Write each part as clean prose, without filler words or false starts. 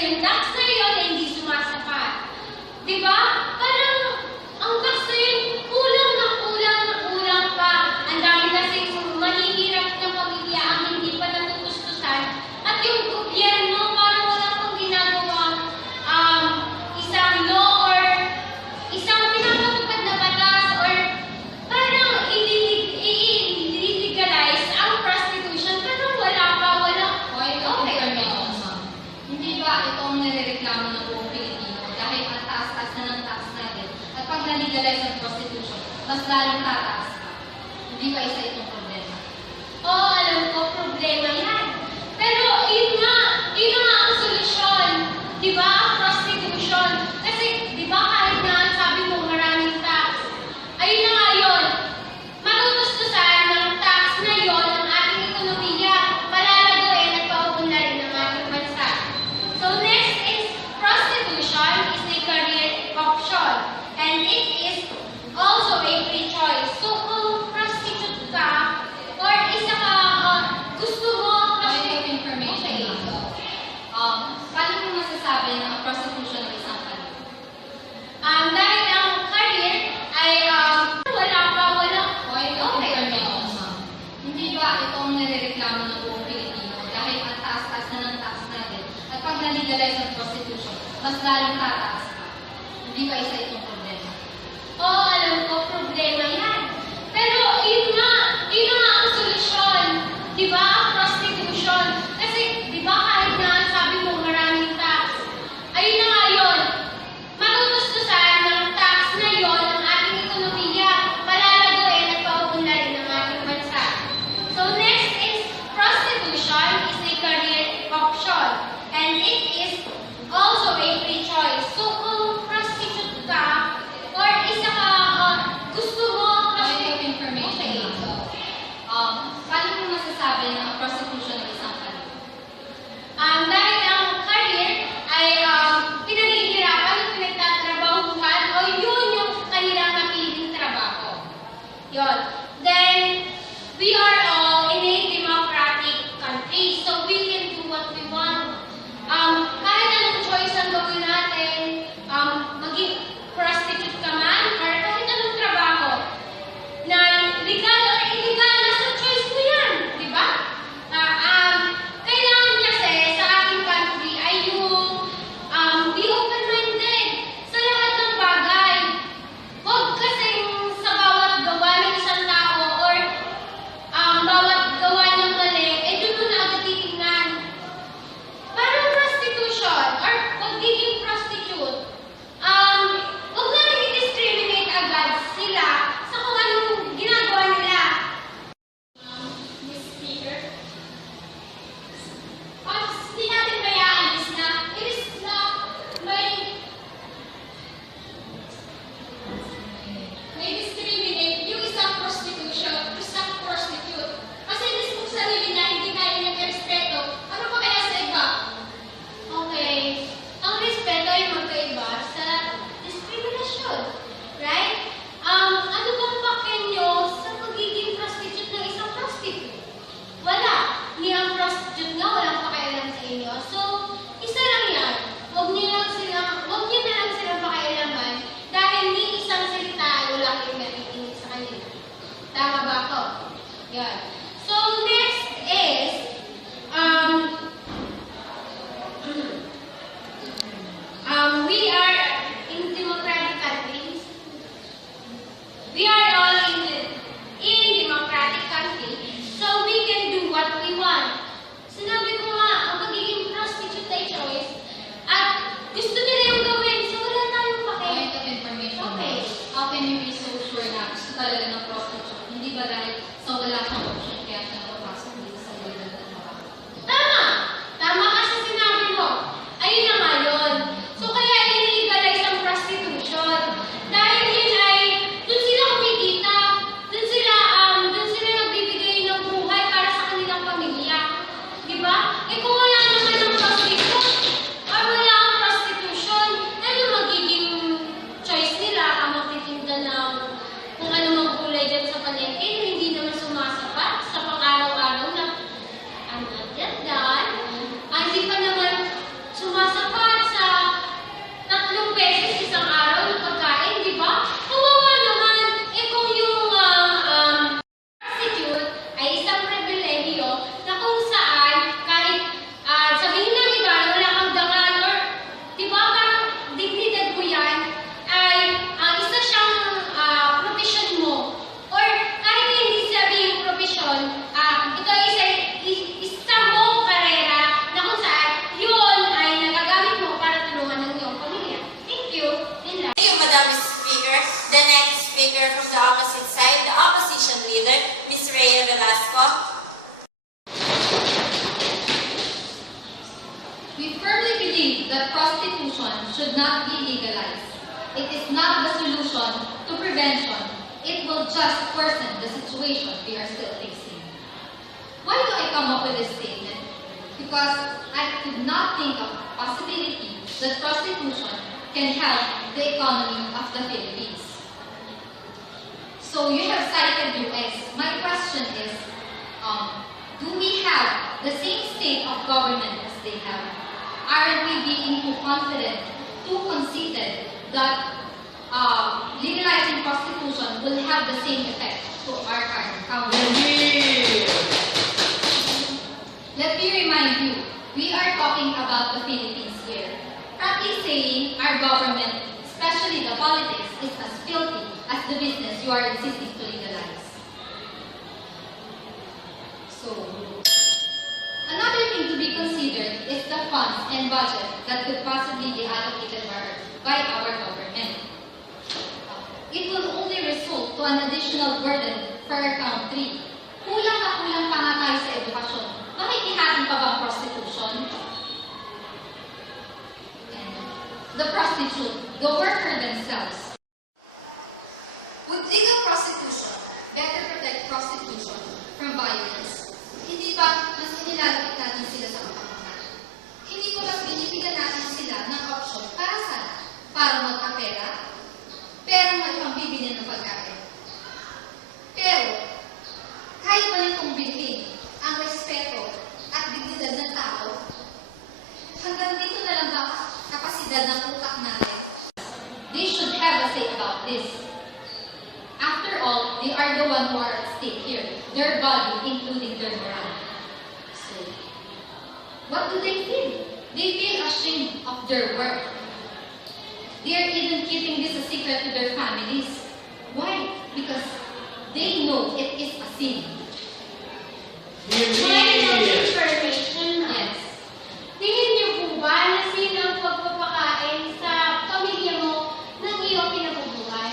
yung tax na yun ay hindi sumasapat. Diba? Parang ang tax na yun, kulang pa. Ang dami kasing mahihirap na pamilya ang hindi pa natutustusan. At yung gobyerno, parang wala pang ginagawang isang law or isang pinapatupad na batas or parang i-legalize ang prostitution. Pero wala pa. Hindi ba itong nirereklamo ng buong Pilipino dahil ang taas-taas na ng tax natin at pag na-legalize ang prostitution, mas lalong tataas pa. Hindi ba isa itong problema? Oo, alam ko, problema yan. Pero yun nga ang solusyon. Diba? Ang prostitution. Kasi, diba kahit na sabi mo maraming tax, ayun na nga yun. Matutustusan ng tax na yun ang ating ekonomiya, palalagoin at pauunlarin ng ating bansa. So next is prostitution is a career option and it is also a free choice. So kung prostitute ka or isa ka gusto mo information paano mo masasabi na ang prostitution ay isang career? Dahil ang career ay wala pa. Hindi ba itong nirereklamo ng buong Pilipino dahil ang taas-taas na ng tax natin at pag na-legalize ang prostitution, mas lalong tataas pa. Hindi ba isa itong problema? Oo, alam ko, problema yan. Pero yun nga ang solusyon. Diba? Ang prostitution. Kasi, diba kahit na sabi mo maraming tax, ayun na nga yun. Matutustusan ng tax na yun ang ating ekonomiya, palalagoin at pauunlarin ng ating bansa. So next is prostitution is a career option and it is also a free choice. So kung prostitute ka or isa ka gusto mo information paano mo masasabi na ang prostitution ay isang career? Dahil ang career ay pinaghihirapan at pinagtatrabahuhan o yun yung kanilang napiling trabaho. Yun. Then, we are all in a democratic country, so we can do what we want. Kahit anong choice ang gawin natin, maging prostitute ka man, or kahit anong trabaho, na legal or illegal, nasa choice mo yan, di ba? Kailangan kasi sa ating country ay yung be open-minded sa lahat ng bagay. Huwag kasing sa bawat gawa ng isang tao or bawat gawa ng mali, doon mo na agad titingnan. Parang prostitution or pagiging prostitute, huwag natin i-discriminate agad sila sa kung anong ginagawa nila. Miss Speaker, hindi natin mayaalis na it is not may discriminate yung isang prostitute. Kasi mismo sa sarili na hindi kaya niyang respeto, ano pa kaya sa iba? Okay. Ang respeto ay magkaiba sa discrimination. Right? Ano bang pakin nyo sa pagiging prostitute ng isang prostitute? Wala. Ni ang prostitute nga walang pakialam sa inyo. So, isa lang yan. Huwag niyo na lang silang pakialaman dahil ni isang salita ay wala kayong nakikinig sa kanila. Tama ba ako? Yan. So, next is we are in democratic countries. We are all in democratic country, so we can do what we want. Sinabi ko nga, ang pagiging prostitute ay choice at gusto nila yung gawin, so wala tayong pake. Point of information. Okay. How can you be so sure na gusto talaga ng prostitute? Hindi ba dahil sa wala siyang option kaya siya napapasok dito sa legal na trabaho? Tama! Tama ka sa sinabi mo. We firmly believe that prostitution should not be legalized. It is not the solution to prevention. It will just worsen the situation we are still facing. Why do I come up with this statement? Because I could not think of a possibility that prostitution can help the economy of the Philippines. So you have cited US. My question is, do we have the same state of government as they have? Aren't we being too confident, too conceited that legalizing prostitution will have the same effect to our current country? Let me remind you, we are talking about the Philippines here. Frankly saying, our government, especially the politics, is as filthy as the business you are insisting to legalize. So, another thing to be considered is the funds and budget that could possibly be allocated by our government. It will only result to an additional burden for our country. Kulang na kulang pa nga tayo sa edukasyon. Makikihatin pa ba ang prostitution? And the prostitute, the worker themselves. Would legal prostitution better protect prostitution from violence? Hindi ba mas inilalapit natin sila sa kapakanan? Hindi ko mas binibigyan natin sila ng option para saan? Para magkapera? Pero may pambibili ng pagkain. Pero, kahit ba nitong bilhin ang respeto at dignidad ng tao, hanggang dito na lang ba kapasidad ng utak natin? They should have a say about this. After all, they are the one who are at stake here. Their body, including their morale. So, what do they feel? They feel ashamed of their work. They are even keeping this a secret to their families. Why? Because they know it is a sin. Information. Yes. Tingin niyo po ba na sin ang pagpapakain sa pamilya mo ng iyong pinabubuhay?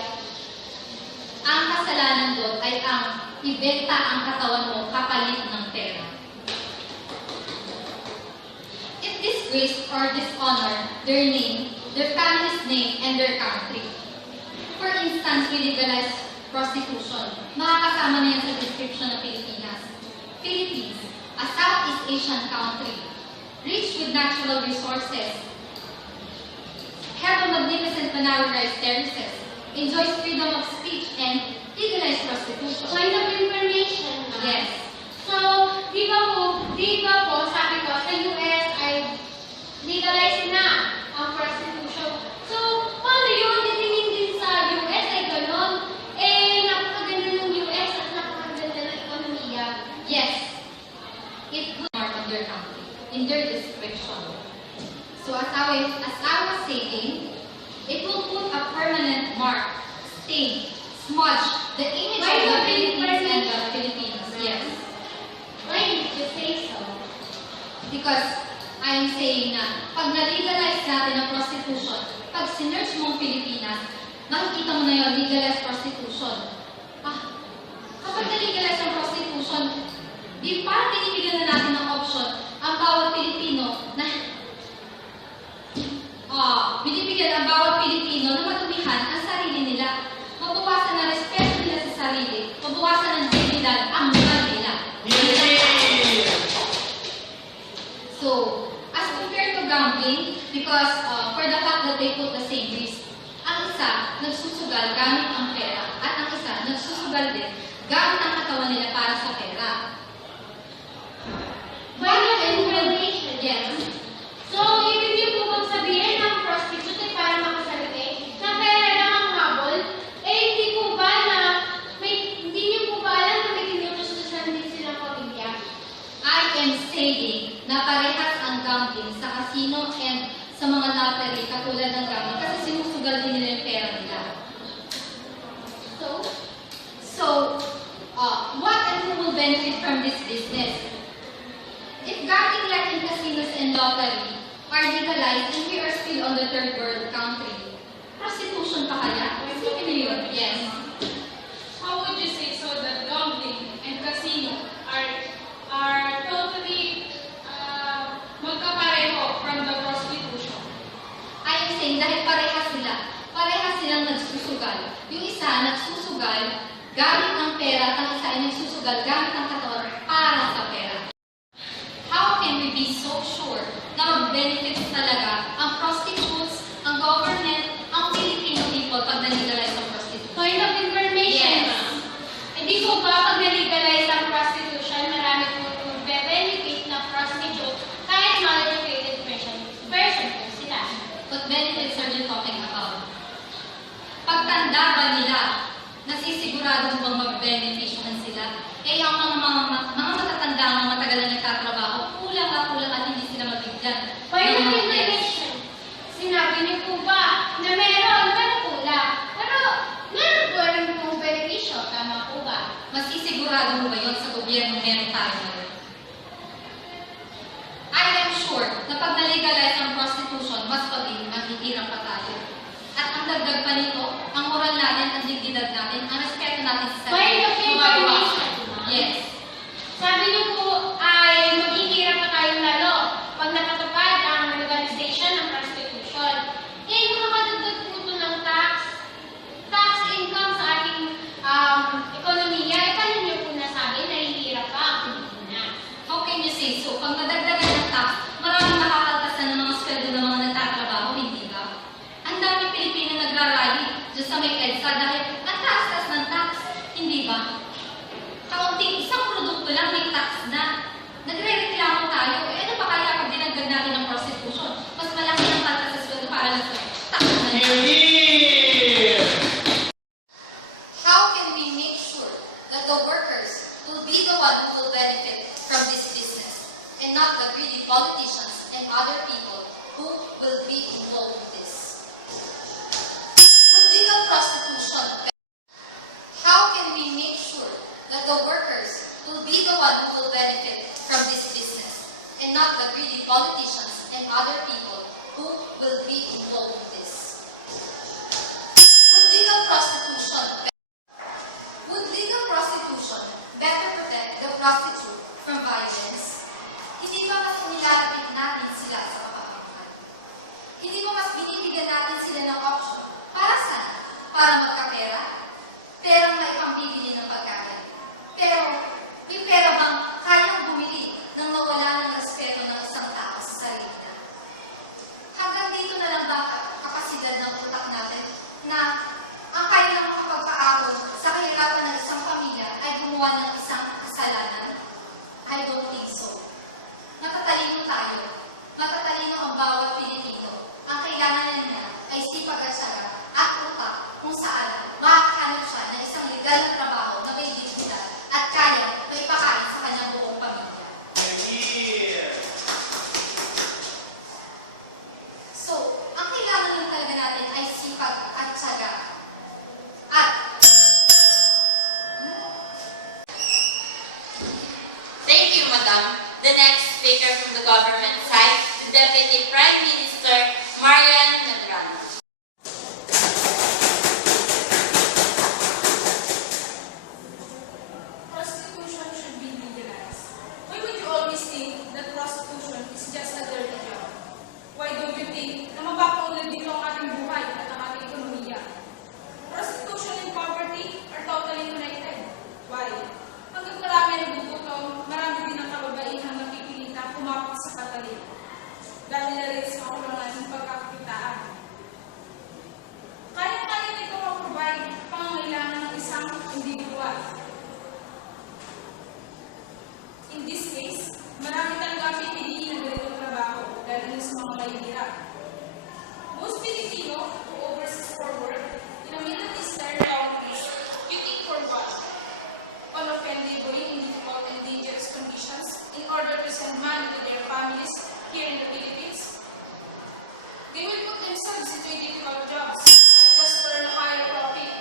Ang kasalanan doon ay ang ibenta ang katawan mo kapalit ng pera. It disgrace or dishonor their name, their family's name, and their country. For instance, we legalize prostitution. Makakasama na yan sa description ng Pilipinas. Philippines, a Southeast Asian country, rich with natural resources, have a magnificent panoramized terraces, enjoys freedom of speech, and legalized prostitution. Point of information. Yes. So, di ba po, sabi ko, sa US ay legalized na ang prostitution. So, paano yun? Titingin din sa US ay gano'n? Eh, napakaganda ng US at napakaganda ng ekonomiya. Yes, it would mark on their country, in their description. So as I was saying, it will put a permanent mark, stain, smudge, the image Why of the would Philippines and it the Filipinos. Yes, Why did you say so? because I am saying na pag na-legalize natin ang prostitution, pag sinerch mo ang Pilipinas, nakikita mo na yun, legalized prostitution. Kapag na-legalize ang prostitution, parang binibigyan na natin ng option ang bawat Pilipino na binibigyan ang bawat Pilipino na matumihan ang sarili nila. Mabawasan na respeto nila sa sarili. Mabawasan ng dignidad ang moral nila. So, as compared to gambling, because for the fact that they put the same risk, ang isa nagsusugal gamit ang pera at ang isa nagsusugal din gamit ang katawan nila para sa pera. Point of information. Yes. So, ibig niyo po bang sabihin ng prostitute ay para makasarili? Na pera lang ang habol? Eh, hindi niyo po ba alam na may tinutustusan din silang pamilya? I am saying na parehas ang gambling sa casino and sa mga lottery katulad ng gambling kasi sinusugal din nila yung pera nila. So, what and who will benefit from this business? If gambling like in casinos and lottery are legalized and we are still on the third world country, prostitution pa kaya? Sige yun. Yes. How would you say so that gambling and casino are totally magkapareho from saying dahil parehas sila. Parehas silang nagsusugal. Yung isa nagsusugal gamit ng pera at ang isa ay nagsusugal gamit ng katawan para sa pera. How can we be so sure na mag-benefits talaga ang prostitutes, ang government, ang Filipino people pag na-legalize ang prostitution? Point of information. Yes. Hindi po ba pag na-legalize ang prostitution, marami po benefit na prostitute kahit mal-educated person po sila. What benefits are you talking about? Pagtanda ba nila, nasisigurado bang mag-benefician sila? Eh, ang mga matatanda, mga matagal na nagtatrabaho, kulang at hindi sila mabigyan. Point of information. Sinabi niyo po ba na meron kulang? Pero meron po rin pong benepisyo. Tama po ba? Masisigurado mo ba yun sa gobyerno meron tayo ngayon? I am sure na pag na-legalize ang prostitution, mas maghihirap pa tayo. At ang dagdag pa nito, ang moral natin, ang dignidad natin, ang respeto natin sa Point of information. Yes. Sabi niyo po ay maghihirap pa tayong lalo pag napatupad ang legalization ng prostitution. Eh, makakadagdag po ito ng tax income sa ating ekonomiya. Eh, paano niyo po nasabi na hihirap pa ang Pilipinas? How can you say so? Pag nadagdagan ng tax, maraming makakaltasan ng mga sweldo ng mga nagtatrabaho, hindi ba? Ang daming Pilipino nagrarally dyan sa may EDSA dahil ang taas ng tax, hindi ba? Kaunting isang produkto lang may tax na. Nagre-reklamo tayo. Eh ano ba kaya pag dinagdag natin ng prostitution? Mas malaki ang kaltas sa sweldo para lang sa tax na How can we make sure that the workers will be the one who will benefit from this business and not the greedy politicians and other people who will be involved in this? With legal prostitution, how can we make sure that the workers will be the one who will benefit from this business and not the greedy politicians and other people who will be involved in this? Would legal prostitution better protect the prostitute from violence? Hindi ba mas nilalapit natin sila sa kapahamakan? Hindi ba mas binibigyan natin sila ng option para saan? Para magkapera? Perang may pambibili ng pagkain. Pero, may pera bang kayang bumili nang nawala ng respeto ng isang tao sa sarili niya? Hanggang dito na lang ba kapasidad ng utak natin na ang kaya lang makapagpaahon sa kahirapan ng isang pamilya ay gumawa ng isang kasalanan? I don't think so. Matatalino tayo. Matatalino ang bawat Pilipino. Ang kailangan niya ay sipag at syaga at utak kung saan makakahanap siya ng isang legal na trabaho na may dignidad at kaya may pakain sa kanyang buong pamilya. So, ang kailangan lang talaga natin ay sipag at syaga. At Thank you, Madam. The next speaker from the government side, the Deputy Prime Minister, Marian Medrano. Prostitution should be legalized. Why would you always think that prostitution is just a dirty job? Why don't you think na mapapaunlad dito ang ating buhay at ang ating ekonomiya? Prostitution and poverty are totally connected. Why? Hanggang marami ang nagugutom, marami din ang kababaihan na pipilitan kumapit sa katalino. Dahil na rin sa kakulangan ng pagkakakitaan. Kaya-kaya nito ma-provide pangangailangan ng isang individual. In this case, marami talaga pipiliin ng ganitong trabaho, lalo na sa mga mahihirap. Most Filipino who overseas for work in a Middle Eastern countries, looking for what? Unoften laboring in difficult and dangerous conditions in order to send money to their families here in the Philippines. They will put themselves into difficult jobs just to earn a higher profit.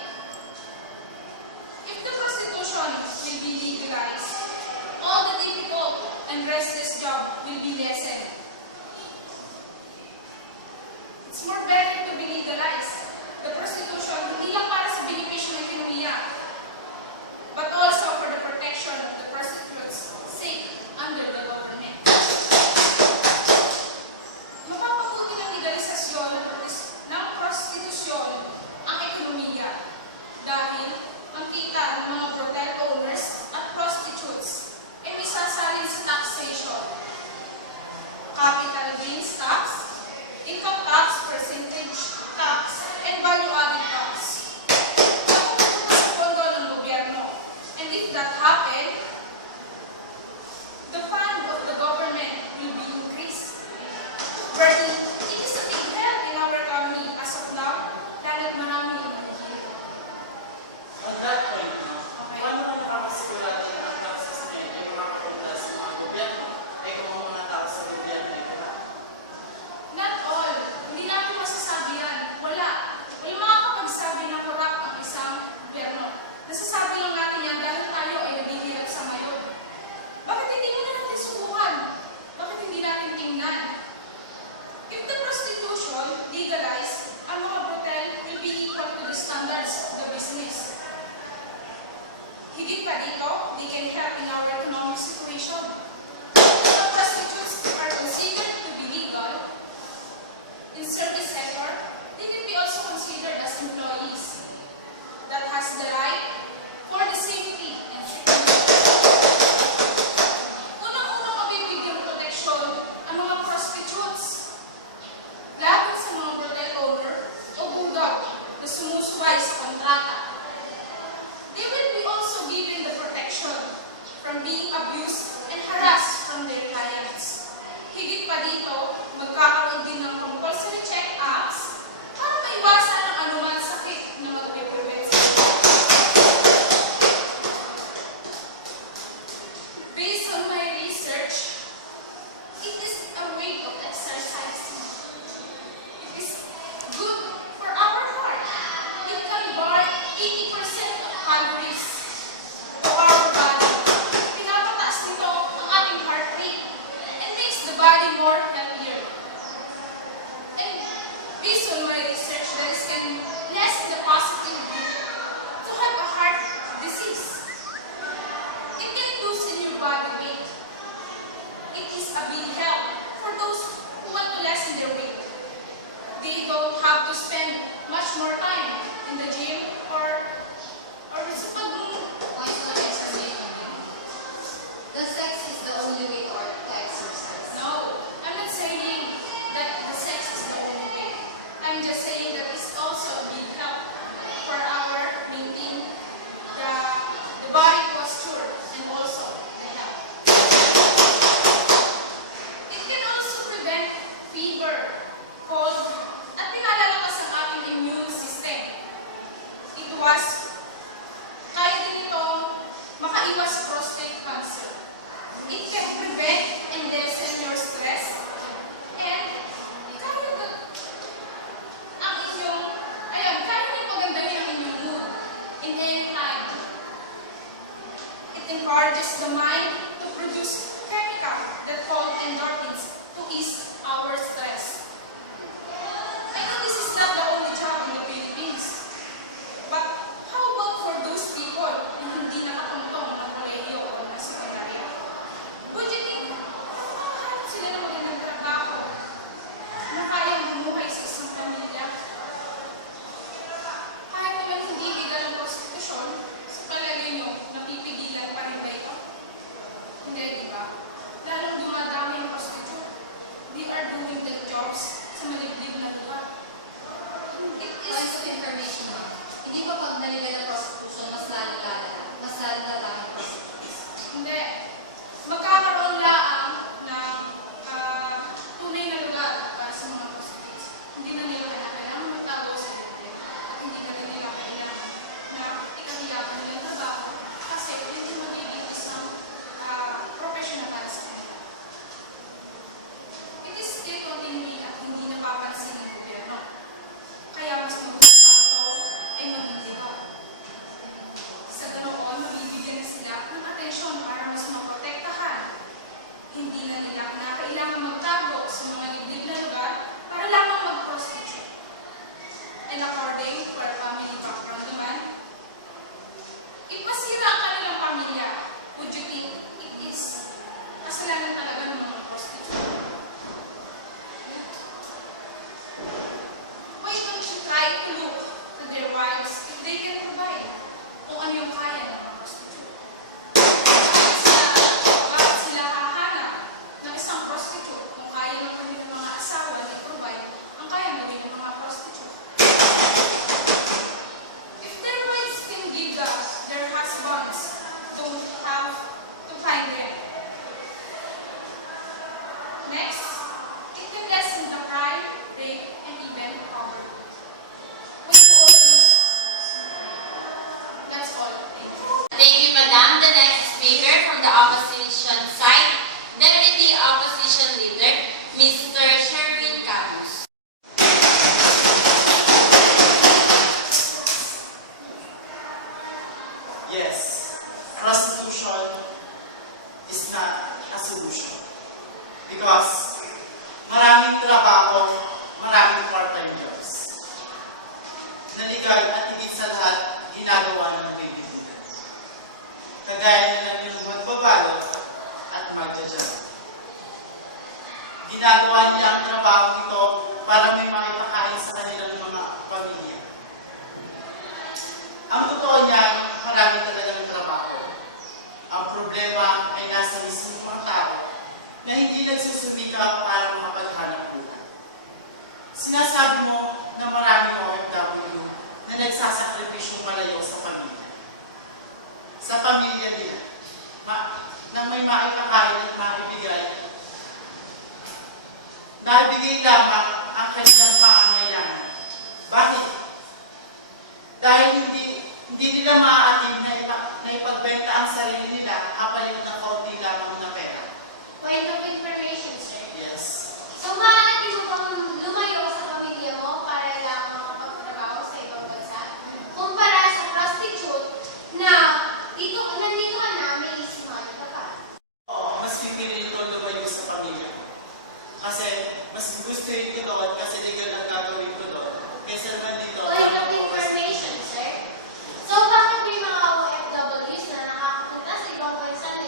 If the prostitution will be legalized, all the difficult and restless job will be lessened. It's more better to be legalized. The prostitution hindi lang para sa benepisyo ng ekonomiya, but also for the protection of the prostitutes' sake under the government. Mapapabuti ng legalisasyon Higit pa dito, they can help in our economic situation. If prostitutes are considered to be legal in service sector, they can be also considered as employees that has the right for the safety and security. Unang-unang mabibigyan proteksyon ang mga prostitutes, lalo sa mga brothel owner o budag na sumusuway sa kontrata. They will be also given the protection from being abused and harassed from their clients. Higit pa dito, magkakaroon din ng compulsory check-ups para maiwasan ang anumang sakit na magpe-prevent sa Based on my research, it is a way of exercising. It is good for our heart. It can burn 80% of calories to our body. Pinapataas nito ang ating heart rate and makes the body more healthier. And based on my research, this can lessen the possibility to have a heart disease. It can loosen your body weight. It is a big help for those who want to lessen their weight. They don't have to spend much more time in the gym or sa The sex is the only way to exercise. No, I'm not saying that the sex is the only way. I'm just saying that it's also a big help for our maintaining the body posture and also the health. It can also prevent fever, cold, at pinalalakas ang ating immune system. Kaya din ito makaiwas prostate cancer. It can prevent and lessen your stress and kaya niyo pagandahin ang inyong mood in any time. It encourages the mind to produce chemical that called endorphins to ease our stress. I know this is not the only job in the Philippines, but how about for those people na hindi nakatungtong ng kolehiyo o ng sekundarya? Would you think, makahanap sila ng magandang trabaho na kayang bumuhay sa isang pamilya? Kahit naman hindi legal ang prostitusyon, sa palagay nyo, napipigilan pa rin ba ito? Hindi, diba? Lalong dumadami ang prostitute. They are doing their jobs sa maliblib na lugar. Points of information ba? Hindi ba pag naligal ang prostitution, mas lalong lalala? Mas lalong dadami ang prostitutes? Hindi. Magkakaroon laang ng tunay na lugar para sa mga prostitutes. Hindi na nila kailangan magtago sa libre. At hindi na rin nila kailangan na ikahiyakan nilang trabaho kasi hindi magiging isang professional para sa kanila. It is still continuing at hindi napapansin ng gobyerno. Kaya mas mabuti pa ito ay magdidigaw. Sa ganoon, mabibigyan na sila ng atensyon para mas maprotektahan. Hindi na nila kailangan magtago sa mga liblib na lugar para lamang mag-prostitute. And according to our family background naman, if masira ang kanilang pamilya, would you think it is kasalanan talaga ng mga prostitute? Why don't you try to look to their wives if they can provide kung ano yung kaya ng mga prostitute? Bakit sila hahanap ng isang prostitute kung kaya ng kanilang mga asawa na i-provide ang kaya ng mga prostitute? If their wives can give their husbands, don't have to find them. Next, it can lessen the crime, rape, and even poverty. With all this, that's all. Thank you. Thank you, Madam. The next speaker from the opposition side, Deputy Opposition Leader, Mr. Sherwin Camus. Yes, prostitution is not a solution because maraming trabaho, maraming part-time jobs na legal at higit sa lahat ginagawa ng kaibigan. kagaya nila yung magbabalot at magdadyan. Ginagawa nila ang trabaho ito para may makipakain sa kanilang mga pamilya. Ang totoo niya, marami talagang trabaho. Ang problema ay nasa mismong mga tao na hindi nagsusubika para makapaghanap buhay. Sinasabi mo na maraming OFW na nagsasakripisyong malayo sa pamilya. Sa pamilya nila, na may maipakain at maibigay. Naibigay lamang ang kanilang pangangailangan. Bakit? Dahil hindi nila maaatid na ipagbenta ang sarili nila kapalit ng kaunti lamang na pera. Point of information, sir. Yes. So, maaari mo bang lumayo sa pamilya mo para lang makapagtrabaho sa ibang bansa? Kumpara sa prostitute na nandito ka na, may money ka pa. Oo, mas pipili ito lumayo sa pamilya ko. Kasi mas gusto ko doon kasi legal ang gagawin ko doon. Kaysa naman dito. Point of information, sir. So, bakit may mga OFWs na nakakapunta sa ibang bansa na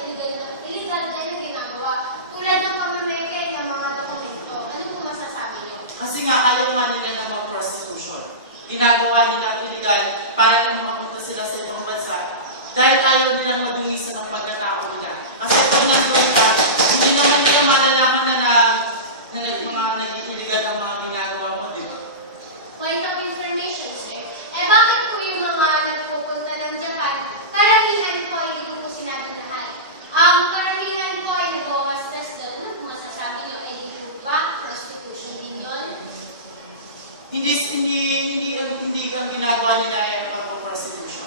illegal na yung ginagawa? Tulad ng pamameke ng mga dokumento. Ano po masasabi niyo? Kasi nga ayaw nga nila na mag-prostitution. Ginagawa nila illegal para na makapunta sila sa ibang bansa dahil ayaw nilang madulisan ang pagkatao nila. Kasi pag nandun ka, hindi naman nila malalaman na nag-illegal ang mga ginagawa mo, di ba? Point of information, sir. Bakit po yung mga nagpupunta ng Japan, karamihan po, hindi ko po sinabi lahat. Karamihan po ay nag-hostes doon. Ano po masasabi niyo? Hindi po ba? Prostitution din yun? Hindi ang ginagawa nila ay ang pag-prostitution.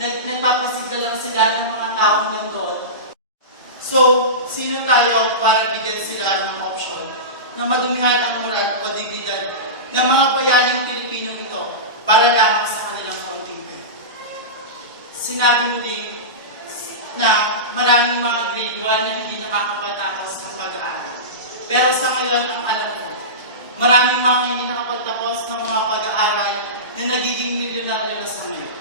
Nagpapasigla lang sila ng mga tao doon. So, sino tayo para bigyan sila ng option na madumihan ang moral o dignidad ng mga bayaning Pilipino ito para lamang sa kanilang kaunting pera? Sinabi mo din na maraming mga grade 1 na hindi nakakapatapos ng pag-aaral. Pero sa ngayon, ang alam ko, maraming mga hindi nakapagtapos ng mga pag-aaral na nagiging milyonaryo na sa ngayon.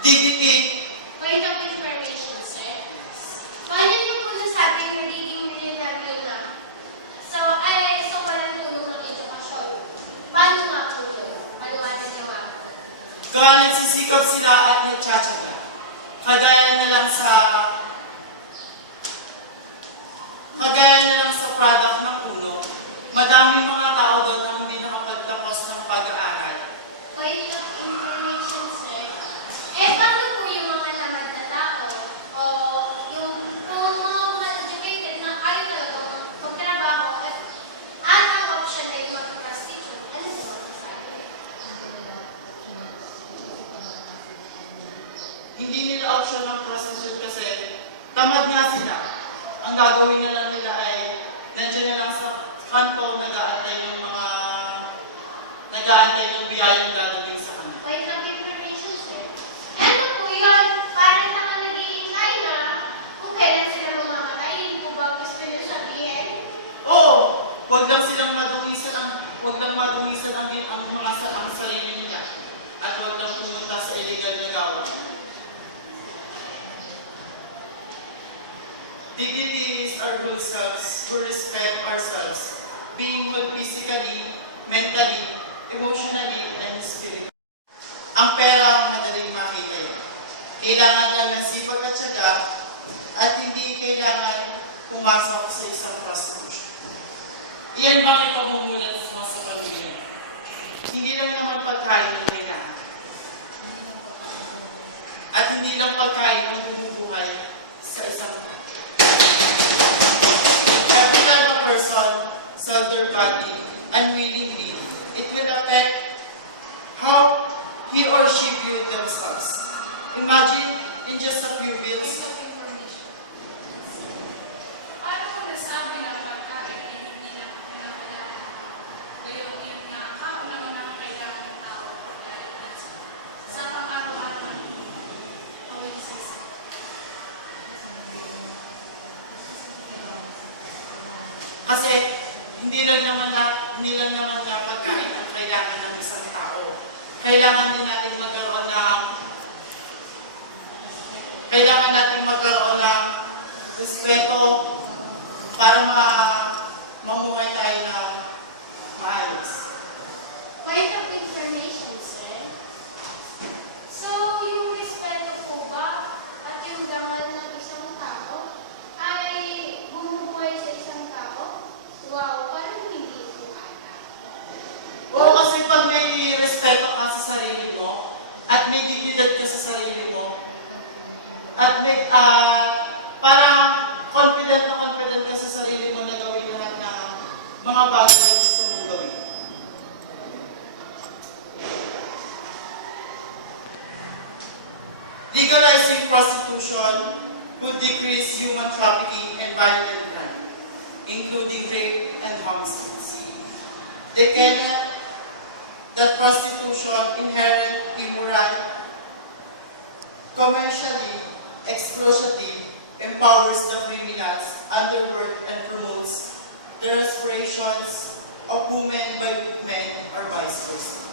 Dignity. Point of information, sir. Paano niyo po nasabing nagiging milyonaryo na? So walang tulong ng edukasyon. Paano nga po yun? Paliwanag niyo nga. Kaya nagsisikap sila at nagtsatsaga. Kagaya na lang sa product ng puno, madaming mga tao doon na hindi nakapagtapos ng pag-aaral. Point of information, sir. Paano po yung mga tamad na tao? O yung mga well-educated na ayaw talaga magtrabaho at ang option ay mag-prostitute? Ano po masasabi? Hindi nila option ng prostitute kasi tamad nga sila. Ang gagawin na lang nila ay nandiyan na lang sa kanto nag-aantay yung biyayang dadating sa kanila. Point of information, sir. Ano po yun? Parang nag-iingay na kung kailan sila mamamatay. Hindi po ba gusto niyo sabihin? Oo! Huwag lang madungisan ang sarili nila. At huwag lang pumunta sa illegal na gawa. Dignity is our good selves who respect ourselves, being well physically, mentally, emotionally, and spiritually. Ang pera ang madaling makita yun. Kailangan lang ng sipag at syaga at hindi kailangan pumasok sa isang prostitution. Iyan bang ipamumulat mo sa pamilya? Hindi lang naman pagkain ang kailangan. At hindi lang pagkain ang bumubuhay sa isang tao. Every time a person sells their body unwillingly, it will affect how he or she views themselves. Imagine in just a few bills. Paano mo nasabi na pagkain ay hindi na kailangan? Ngayon yung nakakauna ng kailangan ng tao sa pang-araw-araw ng pag-iisip. Kasi hindi lang naman nga pagkain ang kailangan ng isang tao. Kailangan din natin magkaroon ng kailangan natin magkaroon ng respeto para mamuhay tayo na maayos. Point of information, sir. So, yung respeto po ba at yung dangal ng isang tao ay bumubuhay sa isang tao? Wow, parang hindi ito ata. Oo, kasi pag may respeto ka sa sarili mo, at may dignidad ka sa sarili mo, at may, parang confident ka sa sarili mo na gawin lahat ng mga bagay na gusto mong gawin. Legalizing prostitution would decrease human trafficking and violent crime, including rape and homicides. They cannot that prostitution inherent, immoral, commercially exploitative, empowers the criminals, underworld, and promotes the aspirations of women by men or vice versa.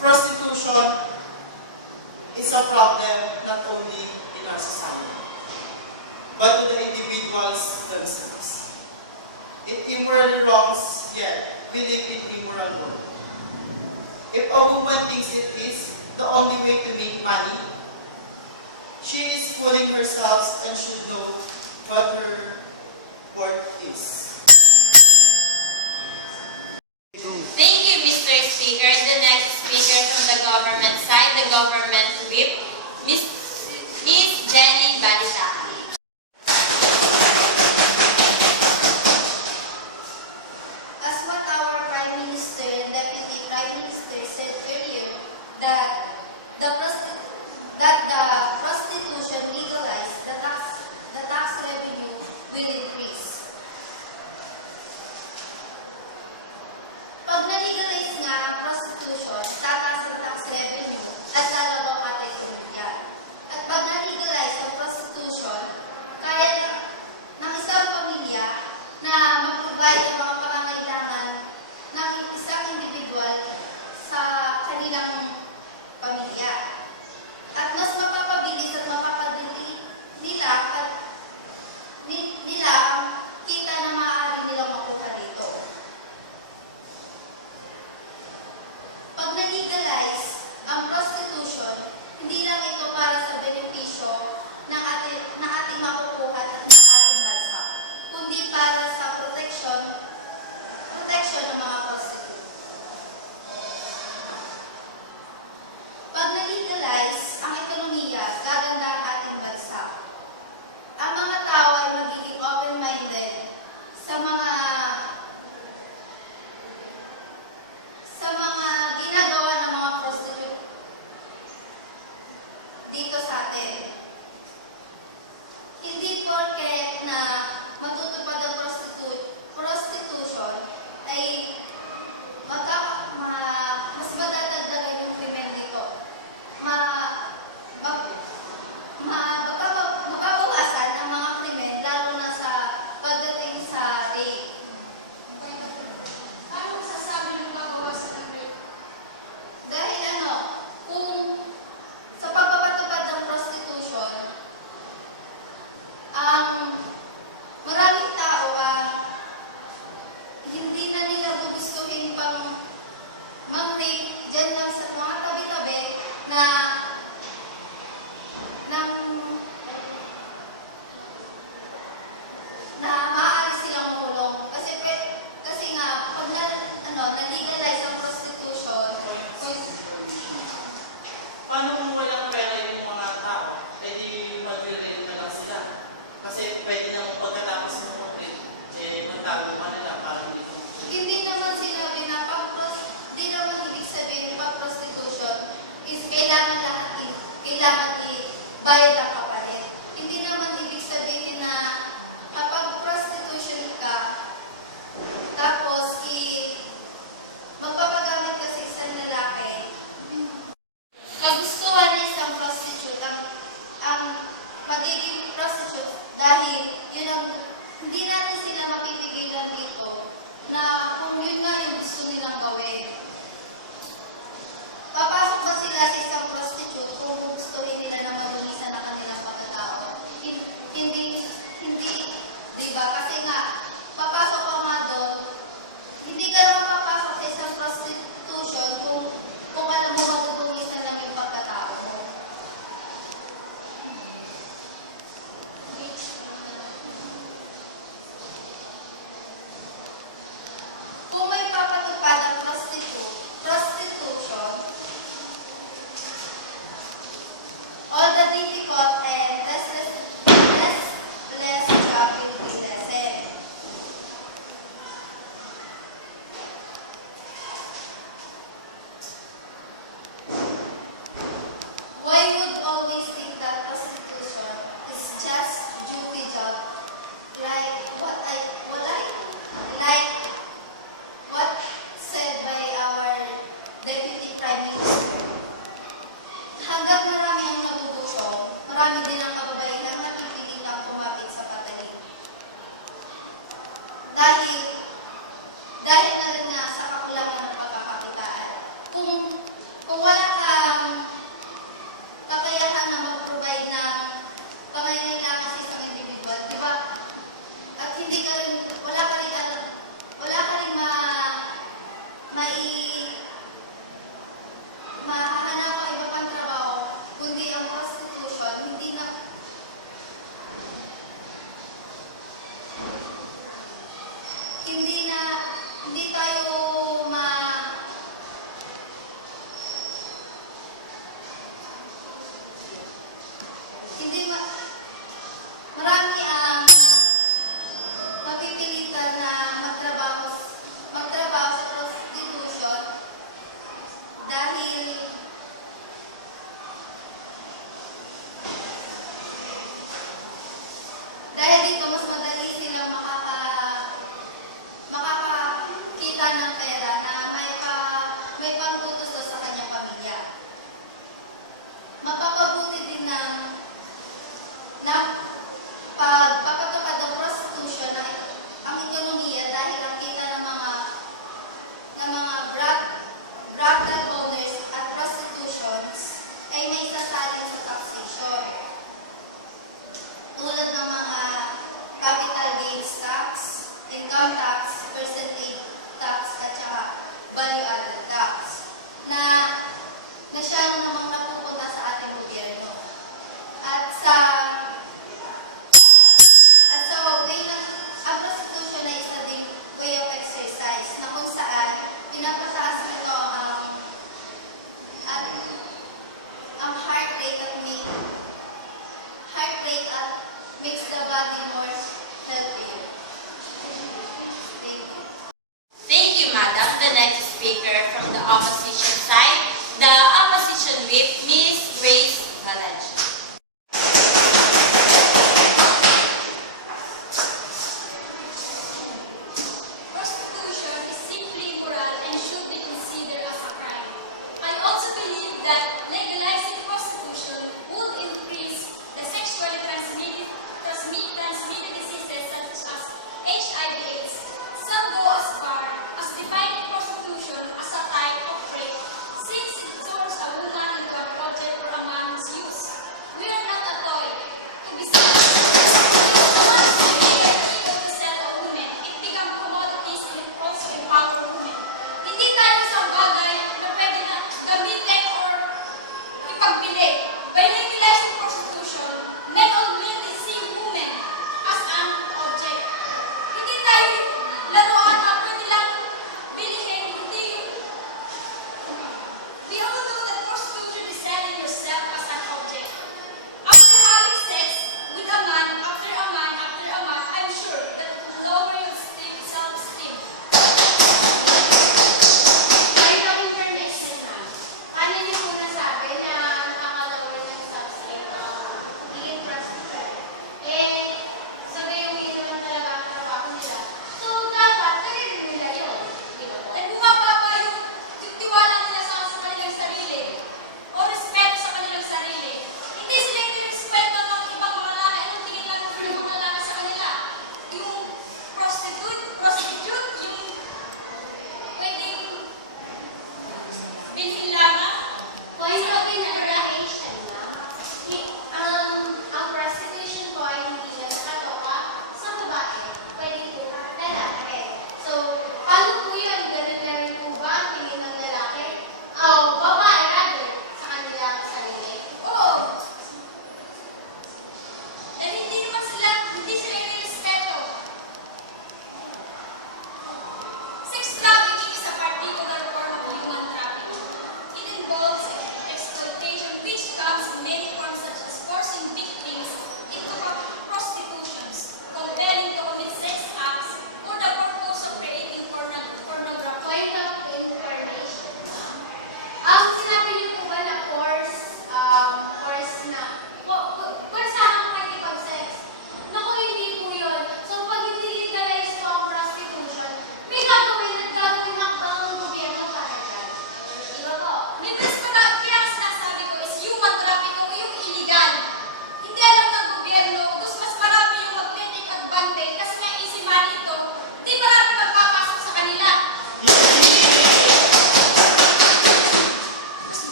Prostitution is a problem not only in our society, but to the individuals themselves. It immorally wrongs, yet we live in immoral world. If a woman thinks it is the only way to make money, she is fooling herself and should know what her worth is. Thank you, Mr. Speaker. The next speaker from the government side, the government whip, Miss Jenny Balitaan. As what our Prime Minister and Deputy Prime Minister said earlier, that the prostitution legalized, the tax revenue will increase. Pag na-legalize nga ang prostitution, tataas ang tax revenue at lalabang atay kumilya. At pag na-legalize ang prostitution, kaya ng isang pamilya na mag-provide ang mga pangangailangan ng isang individual sa kanilang pamilya. At mas mapapabilis at mapapadali nila ang kita na maaari nilang makuha dito.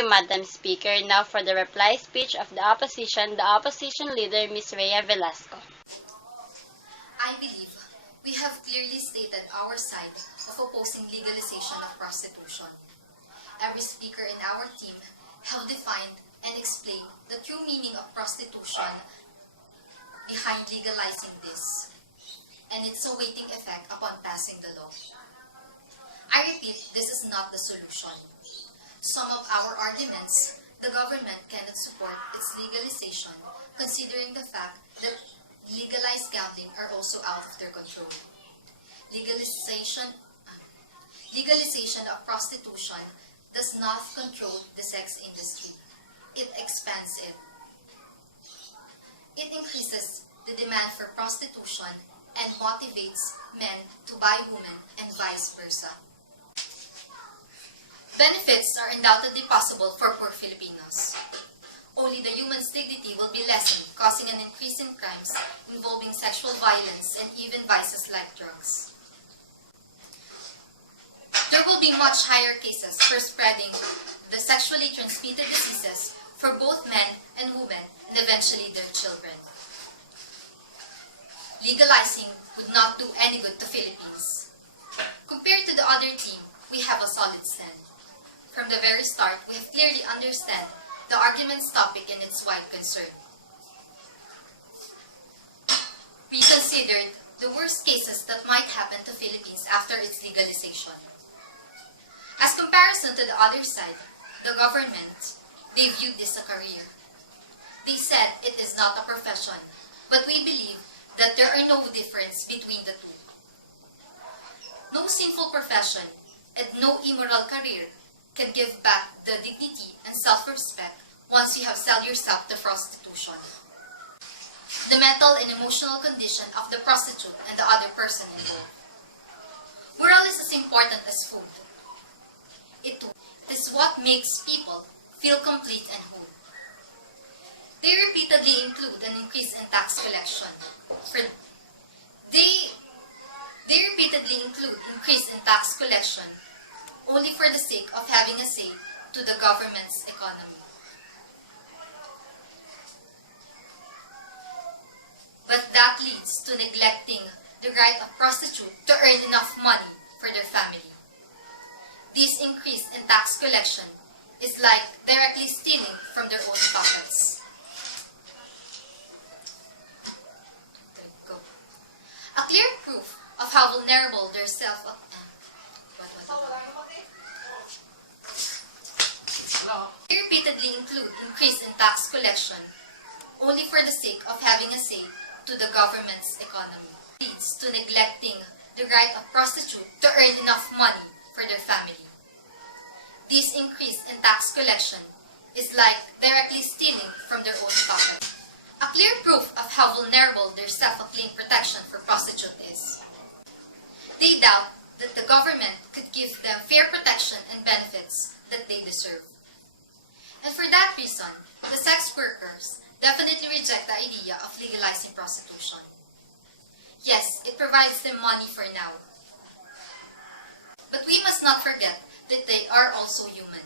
you, Madam Speaker. Now for the reply speech of the opposition leader, Ms. Rhea Velasco. I believe we have clearly stated our side of opposing legalization of prostitution. Every speaker in our team have defined and explained the true meaning of prostitution behind legalizing this, and its awaiting effect upon passing the law. I repeat, this is not the solution. Some of our arguments, the government cannot support its legalization, considering the fact that legalized gambling are also out of their control. Legalization of prostitution does not control the sex industry. It expands it. It increases the demand for prostitution and motivates men to buy women and vice versa. Benefits are undoubtedly possible for poor Filipinos. Only the human's dignity will be lessened, causing an increase in crimes involving sexual violence and even vices like drugs. There will be much higher cases for spreading the sexually transmitted diseases for both men and women and eventually their children. Legalizing would not do any good to Philippines. Compared to the other team, we have a solid stand. From the very start, we have clearly understand the argument's topic and its wide concern. We considered the worst cases that might happen to Philippines after its legalization. As comparison to the other side, the government, they viewed this a career. They said it is not a profession, but we believe that there are no difference between the two. No sinful profession and no immoral career can give back the dignity and self-respect once you have sold yourself to prostitution. The mental and emotional condition of the prostitute and the other person involved. Moral is as important as food. It is what makes people feel complete and whole. They repeatedly include an increase in tax collection. They repeatedly include increase in tax collection only for the sake of having a say to the government's economy. But that leads to neglecting the right of prostitutes to earn enough money for their family. This increase in tax collection is like directly stealing from their own pockets. A clear proof of how vulnerable their They repeatedly include increase in tax collection only for the sake of having a say to the government's economy. Leads to neglecting the right of prostitutes to earn enough money for their family. This increase in tax collection is like directly stealing from their own pocket. A clear proof of how vulnerable their self-acclaimed protection for prostitutes is. They doubt that the government could give them fair protection and benefits that they deserve. And for that reason, the sex workers definitely reject the idea of legalizing prostitution. Yes, it provides them money for now. But we must not forget that they are also human.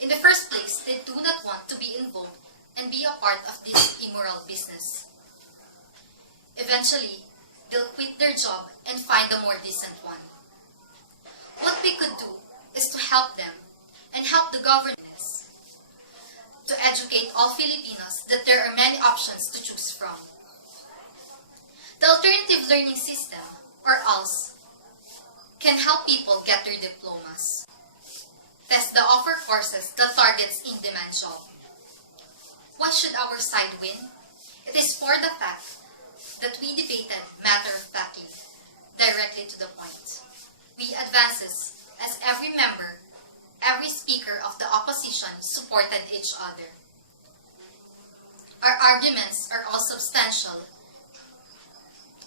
In the first place, they do not want to be involved and be a part of this immoral business. Eventually, they'll quit their job and find a more decent one. What we could do is to help them and help the government to educate all Filipinos that there are many options to choose from. The alternative learning system, or ALS, can help people get their diplomas. Test the offer courses that targets in-demand job. Why should our side win? It is for the fact that we debated matter-of-factly, directly to the point. We advances as every member, every speaker of the opposition supported each other. Our arguments are all substantial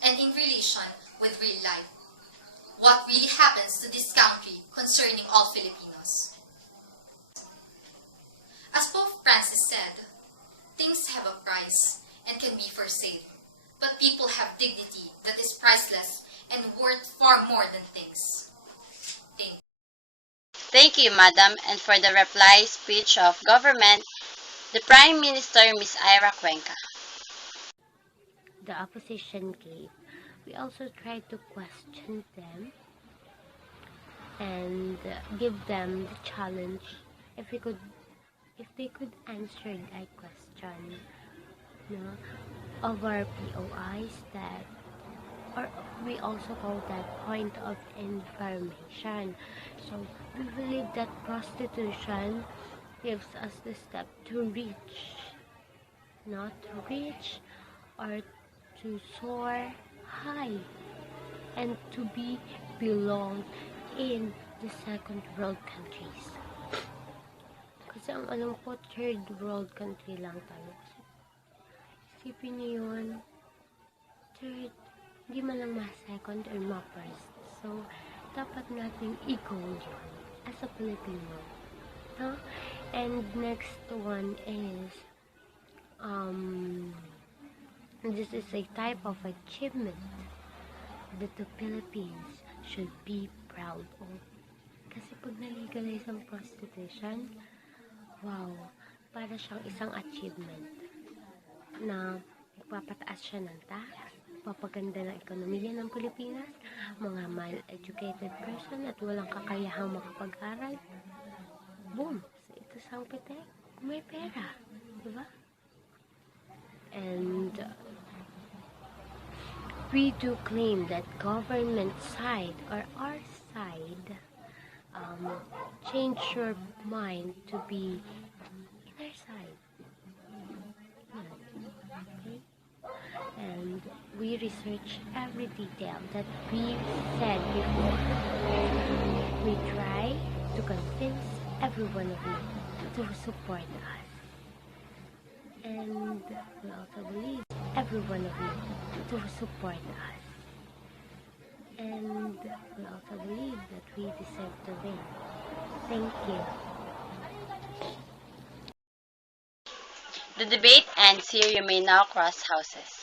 and in relation with real life. What really happens to this country concerning all Filipinos. As Pope Francis said, things have a price and can be for sale, but people have dignity that is priceless and worth far more than things. Thank you. Thank you, Madam. And for the reply speech of government, the Prime Minister, Ms. Aira Cuenca. The opposition gave. We also tried to question them and give them the challenge if they could answer that question, of our POIs, that, or we also call that point of information. So we believe that prostitution gives us the step to reach, not to reach, or to soar high, and to belong in the second world countries. Kasi ang alam ko, third world country lang tayo. Isipin niyo yun, third, hindi man lang ma-second or ma-first. So, dapat nating i-goal yun as a Filipino. Huh? And next one is, this is a type of achievement that the Philippines should be proud of. Kasi pag na-legalize ang prostitution, wow, para siyang isang achievement na magpapataas siya ng tax, papaganda ng ekonomiya ng Pilipinas, mga mal-educated person at walang kakayahang makapag-aral. Boom! So, ito sa pitek, may pera. Diba? And we do claim that government side, or our side, change your mind to be in our side. Okay? And we research every detail that we said before. We try to convince every one of you to support us. And we also believe every one of you to support us. And we also believe that we deserve to win. Thank you. The debate ends here. You may now cross houses.